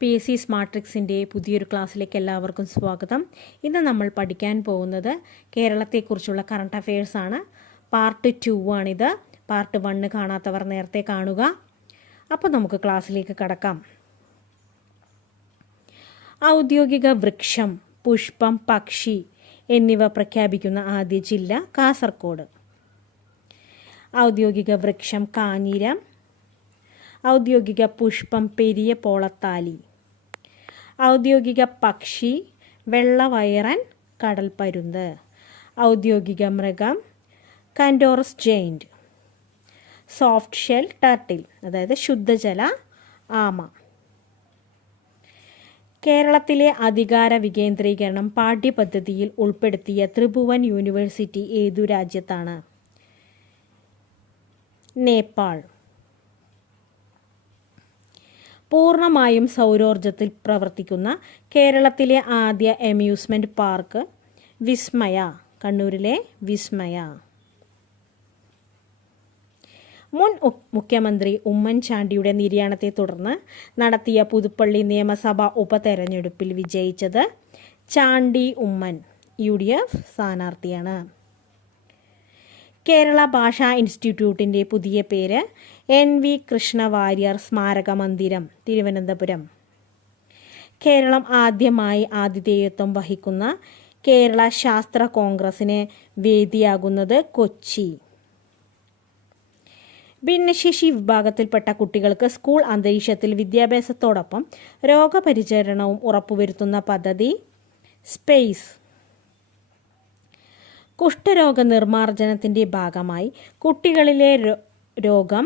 PSC smart ട്രിക്സിൻ്റെ പുതിയൊരു ക്ലാസ്സിലേക്ക് എല്ലാവർക്കും സ്വാഗതം. ഇന്ന് നമ്മൾ പഠിക്കാൻ പോകുന്നത് കേരളത്തെക്കുറിച്ചുള്ള കറണ്ട് അഫയേഴ്സ് ആണ്. പാർട്ട് 2 ആണിത്. പാർട്ട് 1 കാണാത്തവർ നേരത്തെ കാണുക. അപ്പോൾ നമുക്ക് ക്ലാസ്സിലേക്ക് കടക്കാം. ഔദ്യോഗിക വൃക്ഷം, പുഷ്പം, പക്ഷി എന്നിവ പ്രഖ്യാപിക്കുന്ന ആദ്യ ജില്ല കാസർഗോഡ്. ഔദ്യോഗിക വൃക്ഷം കാഞ്ഞിരം. ഔദ്യോഗിക പുഷ്പം പെരിയ പോളത്താലി. ഔദ്യോഗിക പക്ഷി വെള്ളവയറൻ കടൽപ്പരുന്ത്. ഔദ്യോഗിക മൃഗം കൻഡോറസ് ജെയിൻറ്റ്. സോഫ്റ്റ് ഷെൽ ടർട്ടിൽ, അതായത് ശുദ്ധജല ആമ. കേരളത്തിലെ അധികാര വികേന്ദ്രീകരണം പാഠ്യപദ്ധതിയിൽ ഉൾപ്പെടുത്തിയ ത്രിഭുവൻ യൂണിവേഴ്സിറ്റി ഏതു രാജ്യത്താണ്? നേപ്പാൾ. പൂർണ്ണമായും സൗരോർജ്ജത്തിൽ പ്രവർത്തിക്കുന്ന കേരളത്തിലെ ആദ്യ അമ്യൂസ്മെൻറ്റ് പാർക്ക് വിസ്മയ, കണ്ണൂരിലെ വിസ്മയ. മുൻ മുഖ്യമന്ത്രി ഉമ്മൻചാണ്ടിയുടെ നിര്യാണത്തെ തുടർന്ന് നടത്തിയ പുതുപ്പള്ളി നിയമസഭാ ഉപതെരഞ്ഞെടുപ്പിൽ വിജയിച്ചത് ചാണ്ടി ഉമ്മൻ, UDF സ്ഥാനാർത്ഥിയാണ്. കേരള ഭാഷാ ഇൻസ്റ്റിറ്റ്യൂട്ടിൻ്റെ പുതിയ പേര് NV കൃഷ്ണ വാര്യർ സ്മാരക മന്ദിരം, തിരുവനന്തപുരം. കേരളം ആദ്യമായി ആതിഥേയത്വം വഹിക്കുന്ന കേരള ശാസ്ത്ര കോൺഗ്രസിന് വേദിയാകുന്നത് കൊച്ചി. ഭിന്നശേഷി വിഭാഗത്തിൽപ്പെട്ട കുട്ടികൾക്ക് സ്കൂൾ അന്തരീക്ഷത്തിൽ വിദ്യാഭ്യാസത്തോടൊപ്പം രോഗപരിചരണവും ഉറപ്പുവരുത്തുന്ന പദ്ധതി സ്പേസ്. കുഷ്ഠരോഗ നിർമ്മാർജ്ജനത്തിൻ്റെ ഭാഗമായി കുട്ടികളിലെ രോഗം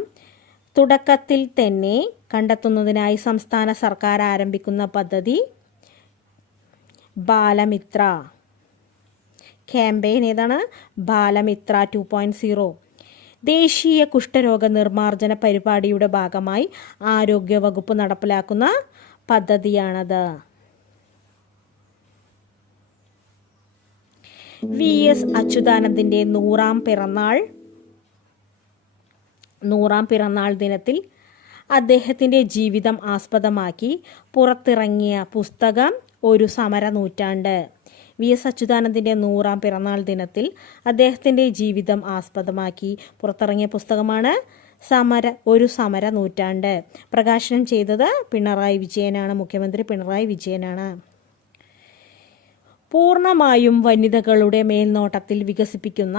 തുടക്കത്തിൽ തന്നെ കണ്ടെത്തുന്നതിനായി സംസ്ഥാന സർക്കാർ ആരംഭിക്കുന്ന പദ്ധതി ബാലമിത്ര. ക്യാമ്പയിൻ ഏതാണ്? ബാലമിത്ര 2.0. ദേശീയ കുഷ്ഠരോഗ നിർമ്മാർജ്ജന പരിപാടിയുടെ ഭാഗമായി ആരോഗ്യവകുപ്പ് നടപ്പിലാക്കുന്ന പദ്ധതിയാണത്. VS അച്യുതാനന്ദൻ്റെ 100ാം പിറന്നാൾ ദിനത്തിൽ അദ്ദേഹത്തിൻ്റെ ജീവിതം ആസ്പദമാക്കി പുറത്തിറങ്ങിയ പുസ്തകം ഒരു സമര നൂറ്റാണ്ട്. VS അച്യുതാനന്ദൻ്റെ 100ാം പിറന്നാൾ ദിനത്തിൽ അദ്ദേഹത്തിൻ്റെ ജീവിതം ആസ്പദമാക്കി പുറത്തിറങ്ങിയ പുസ്തകമാണ് ഒരു സമര നൂറ്റാണ്ട്. പ്രകാശനം ചെയ്തത് പിണറായി വിജയനാണ്, മുഖ്യമന്ത്രി പിണറായി വിജയനാണ്. പൂർണ്ണമായും വനിതകളുടെ മേൽനോട്ടത്തിൽ വികസിപ്പിക്കുന്ന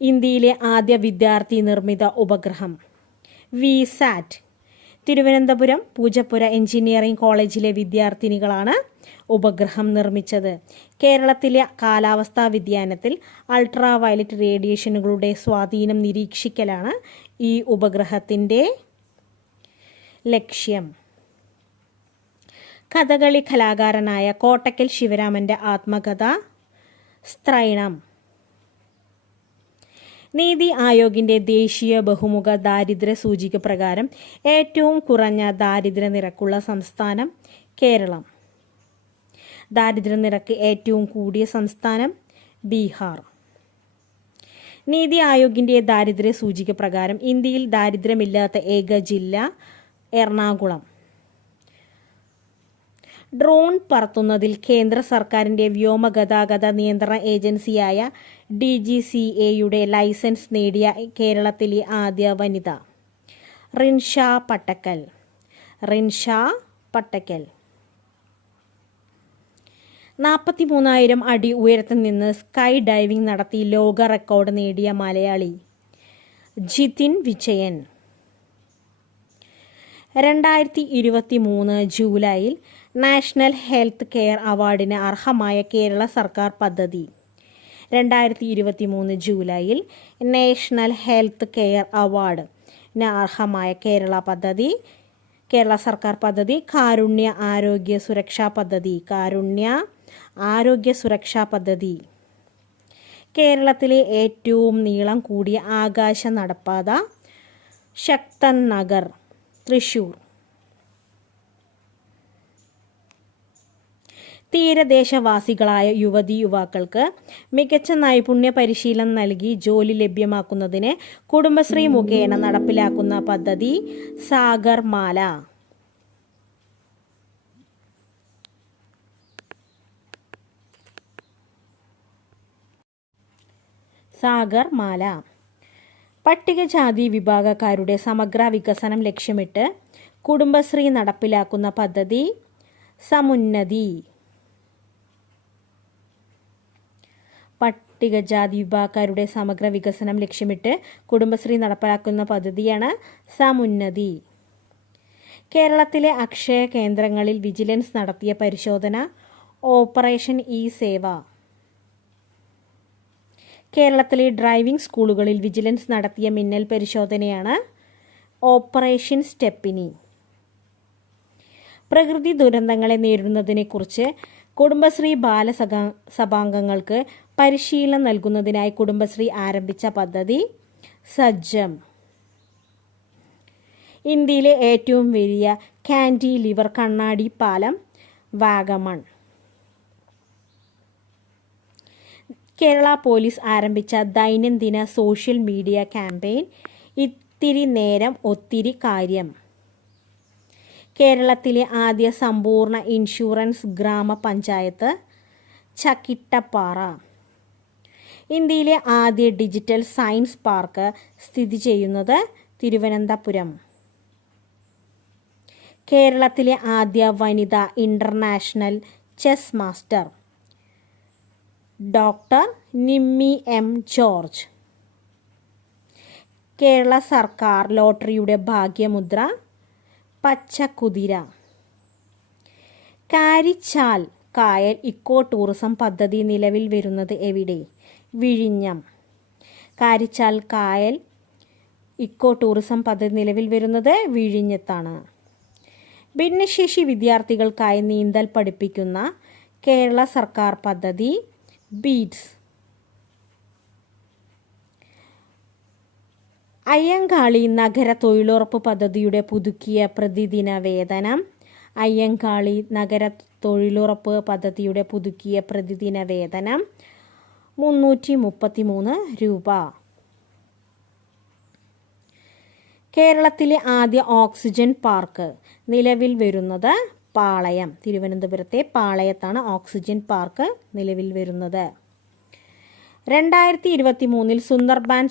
ഇന്ത്യയിലെ ആദ്യ വിദ്യാർത്ഥി നിർമ്മിത ഉപഗ്രഹം VSAT. തിരുവനന്തപുരം പൂജപ്പുര എഞ്ചിനീയറിംഗ് കോളേജിലെ വിദ്യാർത്ഥിനികളാണ് ഉപഗ്രഹം നിർമ്മിച്ചത്. കേരളത്തിലെ കാലാവസ്ഥാ വ്യതിയാനത്തിൽ അൾട്രാ വയലറ്റ് റേഡിയേഷനുകളുടെ സ്വാധീനം നിരീക്ഷിക്കലാണ് ഈ ഉപഗ്രഹത്തിൻ്റെ ലക്ഷ്യം. കഥകളി കലാകാരനായ കോട്ടക്കൽ ശിവരാമൻ്റെ ആത്മകഥ സ്ത്രൈണം. നീതി ആയോഗിൻ്റെ ദേശീയ ബഹുമുഖ ദാരിദ്ര്യ സൂചിക പ്രകാരം ഏറ്റവും കുറഞ്ഞ ദാരിദ്ര്യ നിരക്കുള്ള സംസ്ഥാനം കേരളം. ദാരിദ്ര്യ നിരക്ക് ഏറ്റവും കൂടിയ സംസ്ഥാനം ബീഹാർ. നീതി ആയോഗിൻ്റെ ദാരിദ്ര്യ സൂചിക പ്രകാരം ഇന്ത്യയിൽ ദാരിദ്ര്യമില്ലാത്ത ഏക ജില്ല എറണാകുളം. ഡ്രോൺ പറത്തുന്നതിൽ കേന്ദ്ര സർക്കാരിൻ്റെ വ്യോമഗതാഗത നിയന്ത്രണ ഏജൻസിയായ DGCAയുടെ ലൈസൻസ് നേടിയ കേരളത്തിലെ ആദ്യ വനിത റിൻഷ പട്ടക്കൽ. 43,000 അടി ഉയരത്തിൽ നിന്ന് സ്കൈ ഡൈവിംഗ് നടത്തി ലോക റെക്കോർഡ് നേടിയ മലയാളി ജിതിൻ വിജയൻ. 2023 ജൂലൈയിൽ നാഷണൽ ഹെൽത്ത് കെയർ അവാർഡിന് അർഹമായ കേരള സർക്കാർ പദ്ധതി. 2023 ജൂലൈയിൽ നാഷണൽ ഹെൽത്ത് കെയർ അവാർഡിന് അർഹമായ കേരള സർക്കാർ പദ്ധതി കാരുണ്യ ആരോഗ്യ സുരക്ഷാ പദ്ധതി. കേരളത്തിലെ ഏറ്റവും നീളം കൂടിയ ആകാശ നടപ്പാത ശക്തൻ നഗർ, തൃശ്ശൂർ. തീരദേശവാസികളായ യുവക്കൾക്ക് മികച്ച നൈപുണ്യ പരിശീലനം നൽകി ജോലി ലഭ്യമാക്കുന്നതിന് കുടുംബശ്രീ മുഖേന നടപ്പിലാക്കുന്ന പദ്ധതി സാഗർമാല. സാഗർ മാല. പട്ടികജാതി വിഭാഗക്കാരുടെ സമഗ്ര വികസനം ലക്ഷ്യമിട്ട് കുടുംബശ്രീ നടപ്പിലാക്കുന്ന പദ്ധതി സമുന്നതി. പട്ടികജാതി വിഭാഗക്കാരുടെ സമഗ്ര വികസനം ലക്ഷ്യമിട്ട് കുടുംബശ്രീ നടപ്പിലാക്കുന്ന പദ്ധതിയാണ് സമുന്നതി. കേരളത്തിലെ അക്ഷയ കേന്ദ്രങ്ങളിൽ വിജിലൻസ് നടത്തിയ പരിശോധന ഓപ്പറേഷൻ ഇ സേവ. കേരളത്തിലെ ഡ്രൈവിംഗ് സ്കൂളുകളിൽ വിജിലൻസ് നടത്തിയ മിന്നൽ പരിശോധനയാണ് ഓപ്പറേഷൻ സ്റ്റെപ്പിനി. പ്രകൃതി ദുരന്തങ്ങളെ നേരിടുന്നതിനെക്കുറിച്ച് കുടുംബശ്രീ ബാലസഭാംഗങ്ങൾക്ക് പരിശീലനം നൽകുന്നതിനായി കുടുംബശ്രീ ആരംഭിച്ച പദ്ധതി സജ്ജം. ഇന്ത്യയിലെ ഏറ്റവും വലിയ കാൻറ്റിലിവർ കണ്ണാടി പാലം വാഗമൺ. കേരള പോലീസ് ആരംഭിച്ച ദൈനംദിന സോഷ്യൽ മീഡിയ ക്യാമ്പയിൻ ഇത്തിരി നേരം ഒത്തിരി കാര്യം. കേരളത്തിലെ ആദ്യ സമ്പൂർണ്ണ ഇൻഷുറൻസ് ഗ്രാമപഞ്ചായത്ത് ചക്കിട്ടപ്പാറ. ഇന്ത്യയിലെ ആദ്യ ഡിജിറ്റൽ സയൻസ് പാർക്ക് സ്ഥിതി ചെയ്യുന്നത് തിരുവനന്തപുരം. കേരളത്തിലെ ആദ്യ വനിതാ international chess master doctor Nimmi M George. Kerala സർക്കാർ ലോട്ടറിയുടെ ഭാഗ്യമുദ്ര പച്ചക്കുതിര. കാരിച്ചാൽ കായൽ ഇക്കോ ടൂറിസം പദ്ധതി നിലവിൽ വരുന്നത് എവിടെ? വിഴിഞ്ഞം. കാരിച്ചാൽ കായൽ ഇക്കോ ടൂറിസം പദ്ധതി നിലവിൽ വരുന്നത് വിഴിഞ്ഞത്താണ്. ഭിന്നശേഷി വിദ്യാർത്ഥികൾക്കായി നീന്തൽ പഠിപ്പിക്കുന്ന കേരള സർക്കാർ പദ്ധതി ബീഡ്സ്. അയ്യങ്കാളി നഗര തൊഴിലുറപ്പ് പദ്ധതിയുടെ പുതുക്കിയ പ്രതിദിന വേതനം. അയ്യങ്കാളി നഗര തൊഴിലുറപ്പ് പദ്ധതിയുടെ പുതുക്കിയ പ്രതിദിന വേതനം 333 രൂപ. കേരളത്തിലെ ആദ്യ ഓക്സിജൻ പാർക്ക് നിലവിൽ വരുന്നത് പാളയം. തിരുവനന്തപുരത്തെ പാളയത്താണ് ഓക്സിജൻ പാർക്ക് നിലവിൽ വരുന്നത്. 2023 സുന്ദർബാൻ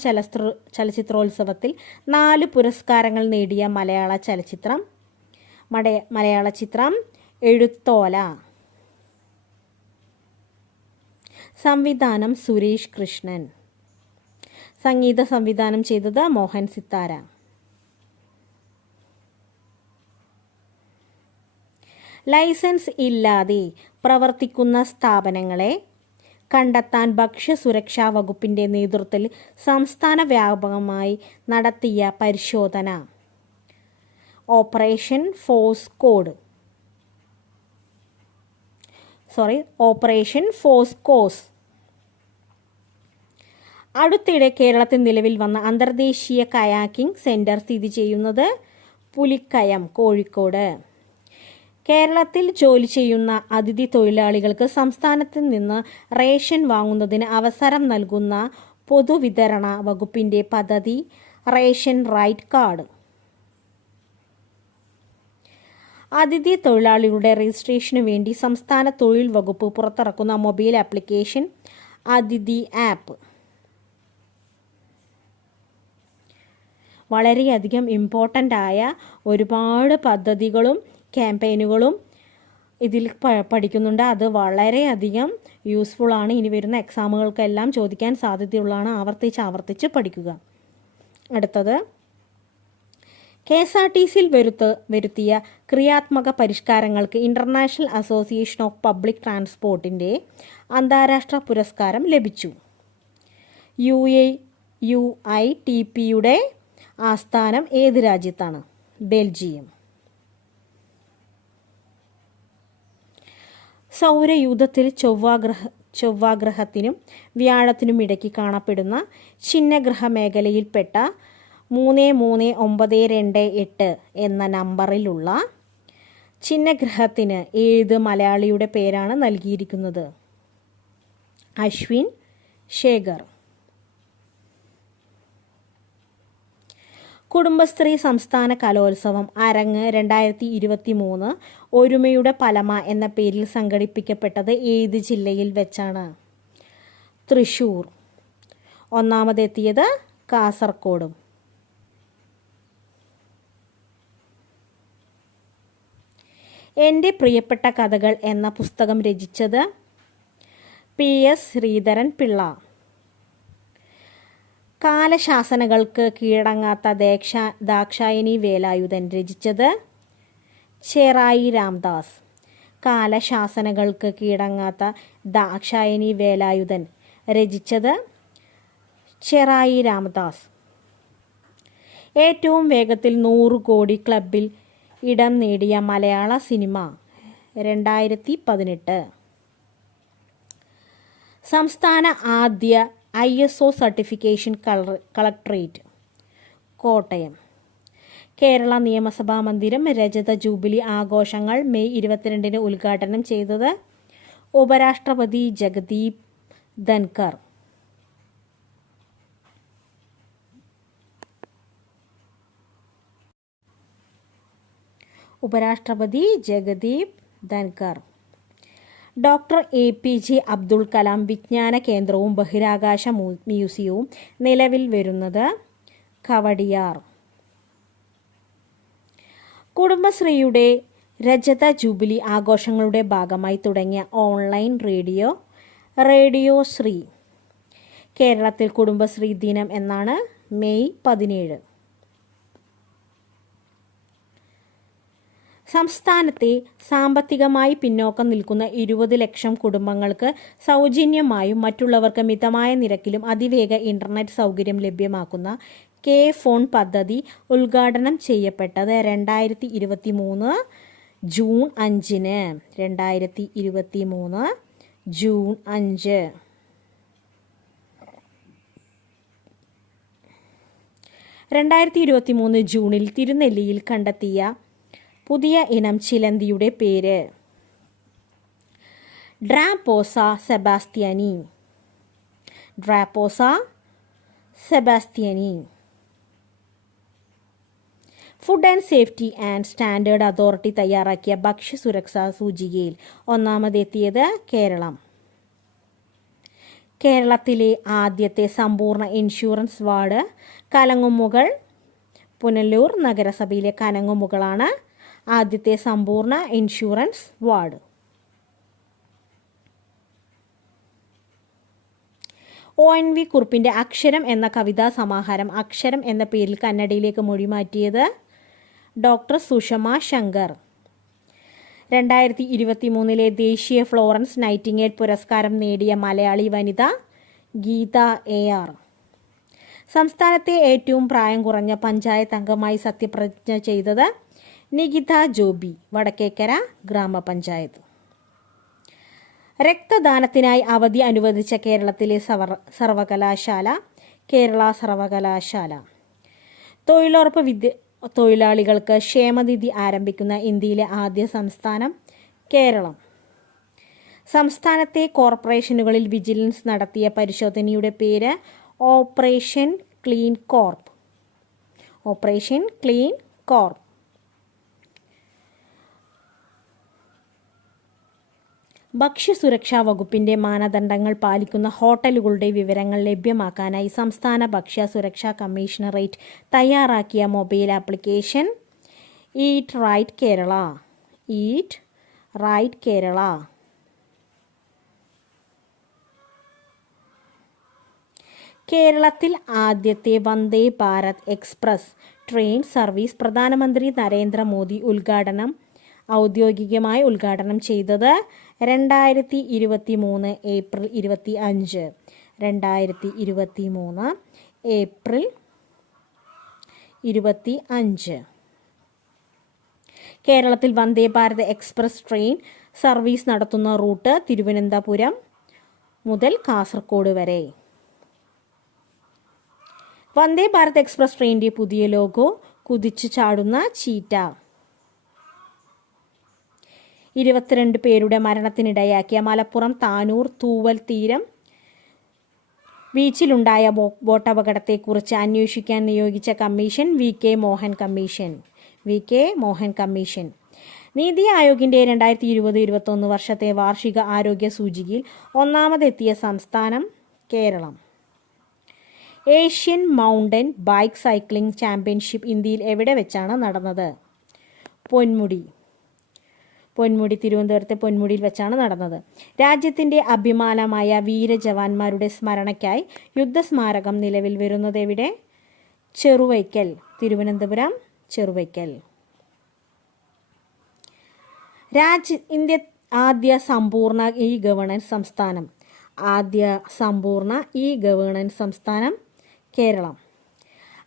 ചലച്ചിത്രോത്സവത്തിൽ 4 പുരസ്കാരങ്ങൾ നേടിയ മലയാള ചിത്രം എഴുത്തോല. സംവിധാനം സുരേഷ് കൃഷ്ണൻ. സംഗീത സംവിധാനം ചെയ്തത് മോഹൻ സിത്താര. ലൈസൻസ് ഇല്ലാതെ പ്രവർത്തിക്കുന്ന സ്ഥാപനങ്ങളെ കണ്ടെത്താൻ ഭക്ഷ്യസുരക്ഷാ വകുപ്പിൻ്റെ നേതൃത്വത്തിൽ സംസ്ഥാന വ്യാപകമായി നടത്തിയ പരിശോധന ഓപ്പറേഷൻ ഫോഴ്സ് കോസ്. അടുത്തിടെ കേരളത്തിൽ നിലവിൽ വന്ന അന്തർദേശീയ കയാക്കിംഗ് സെൻറ്റർ സ്ഥിതി ചെയ്യുന്നത് പുലിക്കയം, കോഴിക്കോട്. കേരളത്തിൽ ജോലി ചെയ്യുന്ന അതിഥി തൊഴിലാളികൾക്ക് സംസ്ഥാനത്ത് നിന്ന് റേഷൻ വാങ്ങുന്നതിന് അവസരം നൽകുന്ന പൊതുവിതരണ വകുപ്പിൻ്റെ പദ്ധതി റേഷൻ റൈറ്റ് കാർഡ്. അതിഥി തൊഴിലാളികളുടെ രജിസ്ട്രേഷനു വേണ്ടി സംസ്ഥാന തൊഴിൽ വകുപ്പ് പുറത്തിറക്കുന്ന മൊബൈൽ ആപ്ലിക്കേഷൻ അതിഥി ആപ്പ്. വളരെയധികം ഇമ്പോർട്ടൻ്റ് ആയ ഒരുപാട് പദ്ധതികളും ക്യാമ്പയിനുകളും ഇതിൽ പഠിക്കുന്നുണ്ട്. അത് വളരെയധികം യൂസ്ഫുൾ ആണ്. ഇനി വരുന്ന എക്സാമുകൾക്കെല്ലാം ചോദിക്കാൻ സാധ്യതയുള്ളതാണ്. ആവർത്തിച്ച് പഠിക്കുക. അടുത്തത്, KSRTCയിൽ വരുത്തിയ ക്രിയാത്മക പരിഷ്കാരങ്ങൾക്ക് ഇന്റർനാഷണൽ അസോസിയേഷൻ ഓഫ് പബ്ലിക് ട്രാൻസ്പോർട്ടിൻ്റെ അന്താരാഷ്ട്ര പുരസ്കാരം ലഭിച്ചു. UITPയുടെ ആസ്ഥാനം ഏത് രാജ്യത്താണ്? ബെൽജിയം. സൗരയൂഥത്തിൽ ചൊവ്വാഗ്രഹത്തിനും വ്യാഴത്തിനും ഇടയ്ക്ക് കാണപ്പെടുന്ന ഛിന്നഗ്രഹ മേഖലയിൽപ്പെട്ട 33928 എന്ന നമ്പറിലുള്ള ഛിന്നഗ്രഹത്തിന് ഏത് മലയാളിയുടെ പേരാണ് നൽകിയിരിക്കുന്നത്? അശ്വിൻ ശേഖർ. കുടുംബശ്രീ സംസ്ഥാന കലോത്സവം അരങ്ങ് 2023 ഒരുമയുടെ പലമ എന്ന പേരിൽ സംഘടിപ്പിക്കപ്പെട്ടത് ഏത് ജില്ലയിൽ വെച്ചാണ്? തൃശ്ശൂർ. ഒന്നാമതെത്തിയത് കാസർഗോഡും. എൻ്റെ പ്രിയപ്പെട്ട കഥകൾ എന്ന പുസ്തകം രചിച്ചത് PS ശ്രീധരൻ പിള്ള. കാലശാസനകൾക്ക് കീഴടങ്ങാത്ത ദാക്ഷായണി വേലായുധൻ രചിച്ചത് ചെറായി രാംദാസ്. കാലശാസനകൾക്ക് കീഴടങ്ങാത്ത ദാക്ഷായണി വേലായുധൻ രചിച്ചത് ചെറായി രാമദാസ്. ഏറ്റവും വേഗത്തിൽ 100 കോടി ക്ലബിൽ ഇടം നേടിയ മലയാള സിനിമ 2018. സംസ്ഥാന ആദ്യ ISO certification collectorate Kottayam. Kerala നിയമസഭാ മന്ദിരം രജത ജൂബിലി ആഘോഷങ്ങൾ മെയ് 22 ഉദ്ഘാടനം ചെയ്തത് ഉപരാഷ്ട്രപതി ജഗദീപ് ധൻകർ. ഡോക്ടർ APJ അബ്ദുൾ കലാം വിജ്ഞാന കേന്ദ്രവും ബഹിരാകാശ മ്യൂസിയവും നിലവിൽ വരുന്നത് കവടിയാർ. കുടുംബശ്രീയുടെ രജത ജൂബിലി ആഘോഷങ്ങളുടെ ഭാഗമായി തുടങ്ങിയ ഓൺലൈൻ റേഡിയോ ശ്രീ. കേരളത്തിൽ കുടുംബശ്രീ ദിനം എന്നാണ് മെയ് 17. സംസ്ഥാനത്തെ സാമ്പത്തികമായി പിന്നോക്കം നിൽക്കുന്ന 20 ലക്ഷം കുടുംബങ്ങൾക്ക് സൗജന്യമായും മറ്റുള്ളവർക്ക് മിതമായ നിരക്കിലും അതിവേഗ ഇൻ്റർനെറ്റ് സൗകര്യം ലഭ്യമാക്കുന്ന K-ഫോൺ പദ്ധതി ഉദ്ഘാടനം ചെയ്യപ്പെട്ടത് 2023 ജൂൺ 5-ന്. 2023 ജൂൺ 5. 2023 ജൂണിൽ തിരുനെല്ലിയിൽ കണ്ടെത്തിയ പുതിയ ഇനം ചിലന്തിയുടെ പേര് ഡ്രാപ്പോസ സെബാസ്ത്യാനി. Food and safety and standard authority തയ്യാറാക്കിയ ഭക്ഷ്യസുരക്ഷാ സൂചികയിൽ ഒന്നാമതെത്തിയത് കേരളം. കേരളത്തിലെ ആദ്യത്തെ സമ്പൂർണ്ണ ഇൻഷുറൻസ് വാർഡ് കലങ്ങുമുകൾ. പുനലൂർ നഗരസഭയിലെ കലങ്ങുമുകളാണ് ആദ്യത്തെ സമ്പൂർണ്ണ ഇൻഷുറൻസ് വാർഡ്. ONV കുറുപ്പിൻ്റെ അക്ഷരം എന്ന കവിതാ സമാഹാരം അക്ഷരം എന്ന പേരിൽ കന്നഡയിലേക്ക് മൊഴിമാറ്റിയത് ഡോക്ടർ സുഷമ ശങ്കർ. 2023 ദേശീയ ഫ്ലോറൻസ് നൈറ്റിംഗേൽ പുരസ്കാരം നേടിയ മലയാളി വനിത ഗീത AR. സംസ്ഥാനത്തെ ഏറ്റവും പ്രായം കുറഞ്ഞ പഞ്ചായത്ത് അംഗമായി സത്യപ്രതിജ്ഞ ചെയ്തത് നികിത ജോബി, വടക്കേക്കര ഗ്രാമപഞ്ചായത്ത്. രക്തദാനത്തിനായി അവധി അനുവദിച്ച കേരളത്തിലെ സർവകലാശാല കേരള സർവകലാശാല. തൊഴിലുറപ്പ് തൊഴിലാളികൾക്ക് ക്ഷേമനിധി ആരംഭിക്കുന്ന ഇന്ത്യയിലെ ആദ്യ സംസ്ഥാനം കേരളം. സംസ്ഥാനത്തെ കോർപ്പറേഷനുകളിൽ വിജിലൻസ് നടത്തിയ പരിശോധനയുടെ പേര് ഓപ്പറേഷൻ ക്ലീൻ കോർപ്പ്. ഭക്ഷ്യസുരക്ഷാ വകുപ്പിൻ്റെ മാനദണ്ഡങ്ങൾ പാലിക്കുന്ന ഹോട്ടലുകളുടെ വിവരങ്ങൾ ലഭ്യമാക്കാനായി സംസ്ഥാന ഭക്ഷ്യ സുരക്ഷാ കമ്മീഷണറേറ്റ് തയ്യാറാക്കിയ mobile application eat right Kerala. കേരളത്തിൽ ആദ്യത്തെ Vande Bharat express train service പ്രധാനമന്ത്രി നരേന്ദ്രമോദി ഔദ്യോഗികമായി ഉദ്ഘാടനം ചെയ്തത് 2023 ഏപ്രിൽ 25. 2023 ഏപ്രിൽ 25. കേരളത്തിൽ വന്ദേ ഭാരത് എക്സ്പ്രസ് ട്രെയിൻ സർവീസ് നടത്തുന്ന റൂട്ട് തിരുവനന്തപുരം മുതൽ കാസർഗോഡ് വരെ. വന്ദേ ഭാരത് എക്സ്പ്രസ് ട്രെയിനിൻ്റെ പുതിയ ലോഗോ കുതിച്ചു ചാടുന്ന ചീറ്റ. 22 പേരുടെ മരണത്തിനിടയാക്കിയ മലപ്പുറം താനൂർ തൂവൽ തീരം ബീച്ചിലുണ്ടായ ബോട്ടപകടത്തെക്കുറിച്ച് അന്വേഷിക്കാൻ നിയോഗിച്ച കമ്മീഷൻ VK മോഹൻ കമ്മീഷൻ. നീതി ആയോഗിൻ്റെ 2020-21 വർഷത്തെ വാർഷിക ആരോഗ്യ സൂചികയിൽ ഒന്നാമതെത്തിയ സംസ്ഥാനം Keralam. Asian mountain bike cycling championship ഇന്ത്യയിൽ എവിടെ വെച്ചാണ് നടന്നത്? പൊന്മുടി. തിരുവനന്തപുരത്തെ പൊന്മുടിയിൽ വെച്ചാണ് നടന്നത്. രാജ്യത്തിൻ്റെ അഭിമാനമായ വീരജവാന്മാരുടെ സ്മരണയ്ക്കായി യുദ്ധസ്മാരകം നിലവിൽ വരുന്നത് എവിടെ? ചെറുവൈക്കൽ. തിരുവനന്തപുരം ചെറുവൈക്കൽ. ഇന്ത്യ ആദ്യ സമ്പൂർണ്ണ ഇ ഗവേണൻസ് സംസ്ഥാനം. കേരളം.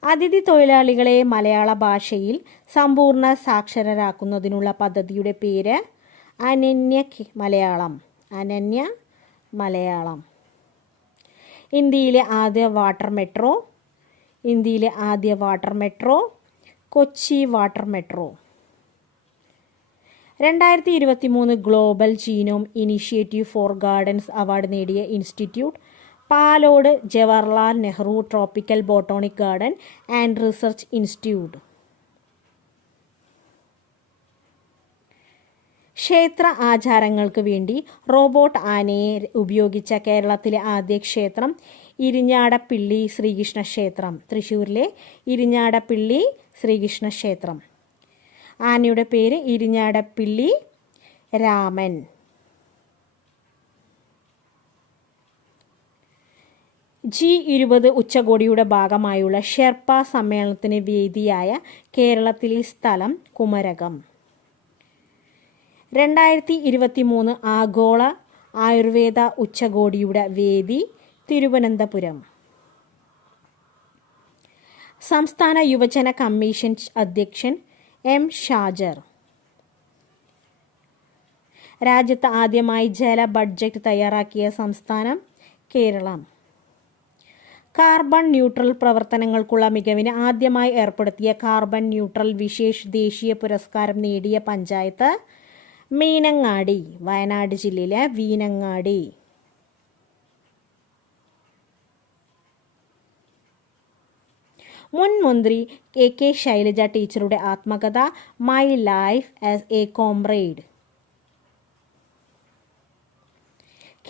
അതിഥി തൊഴിലാളികളെ മലയാള ഭാഷയിൽ സമ്പൂർണ്ണ സാക്ഷരരാക്കുന്നതിനുള്ള പദ്ധതിയുടെ പേര് അനന്യ മലയാളം. ഇന്ത്യയിലെ ആദ്യ water metro Kochi water metro. 2023 global genome initiative for gardens award നേടിയ institute Palode Jawaharlal Nehru tropical botanic garden and research institute. ക്ഷേത്ര ആചാരങ്ങൾക്ക് വേണ്ടി റോബോട്ട് ആനയെ ഉപയോഗിച്ച കേരളത്തിലെ ആദ്യ ക്ഷേത്രം ഇരിഞ്ഞാടപ്പിള്ളി ശ്രീകൃഷ്ണ ക്ഷേത്രം. തൃശ്ശൂരിലെ ഇരിഞ്ഞാടപ്പിള്ളി ശ്രീകൃഷ്ണ ക്ഷേത്രം. ആനയുടെ പേര് ഇരിഞ്ഞാടപ്പിള്ളി രാമൻ. G20 ഉച്ചകോടിയുടെ ഭാഗമായുള്ള ഷെർപ്പ സമ്മേളനത്തിന് വേദിയായ കേരളത്തിലെ സ്ഥലം കുമരകം. 2023 ആഗോള ആയുർവേദ ഉച്ചകോടിയുടെ വേദി തിരുവനന്തപുരം. സംസ്ഥാന യുവജന കമ്മീഷൻ അധ്യക്ഷൻ M. ഷാജർ. രാജ്യത്ത് ആദ്യമായി ജല ബഡ്ജറ്റ് തയ്യാറാക്കിയ സംസ്ഥാനം കേരളം. കാർബൺ ന്യൂട്രൽ പ്രവർത്തനങ്ങൾക്കുള്ള മികവിന് ആദ്യമായി ഏർപ്പെടുത്തിയ കാർബൺ ന്യൂട്രൽ വിശേഷ് ദേശീയ പുരസ്കാരം നേടിയ പഞ്ചായത്ത് മീനങ്ങാടി. വയനാട് ജില്ലയിലെ മീനങ്ങാടി. മുൻ മന്ത്രി AK ശൈലജ ടീച്ചറുടെ ആത്മകഥ my life as A comrade.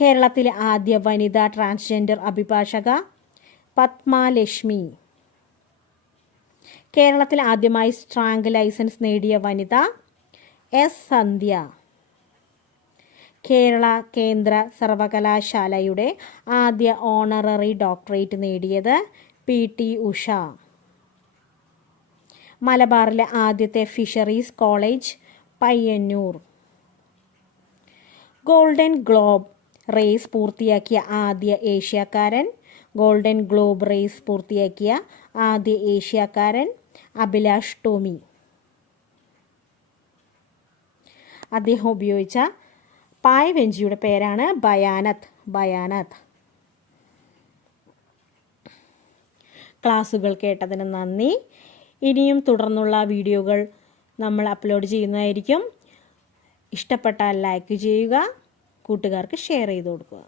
കേരളത്തിലെ ആദ്യ വനിതാ ട്രാൻസ്ജെൻഡർ അഭിഭാഷക പത്മലക്ഷ്മി. കേരളത്തിൽ ആദ്യമായി സ്ട്രാങ്ക് ലൈസൻസ് നേടിയ വനിത S. സന്ധ്യ. കേരള കേന്ദ്ര സർവകലാശാലയുടെ ആദ്യ ഓണററി ഡോക്ടറേറ്റ് നേടിയത് PT ഉഷ. മലബാറിലെ ആദ്യത്തെ fisheries college Payyanur. Golden globe race പൂർത്തിയാക്കിയ ആദ്യ ഏഷ്യക്കാരൻ അഭിലാഷ് ടോമി. അദ്ദേഹം ഉപയോഗിച്ച പായ്വെഞ്ചിയുടെ പേരാണ് ബയാനത്ത്. ക്ലാസ്സുകൾ കേട്ടതിന് നന്ദി. ഇനിയും തുടർന്നുള്ള വീഡിയോകൾ നമ്മൾ അപ്ലോഡ് ചെയ്യുന്നതായിരിക്കും. ഇഷ്ടപ്പെട്ടാൽ ലൈക്ക് ചെയ്യുക, കൂട്ടുകാർക്ക് ഷെയർ ചെയ്ത് കൊടുക്കുക.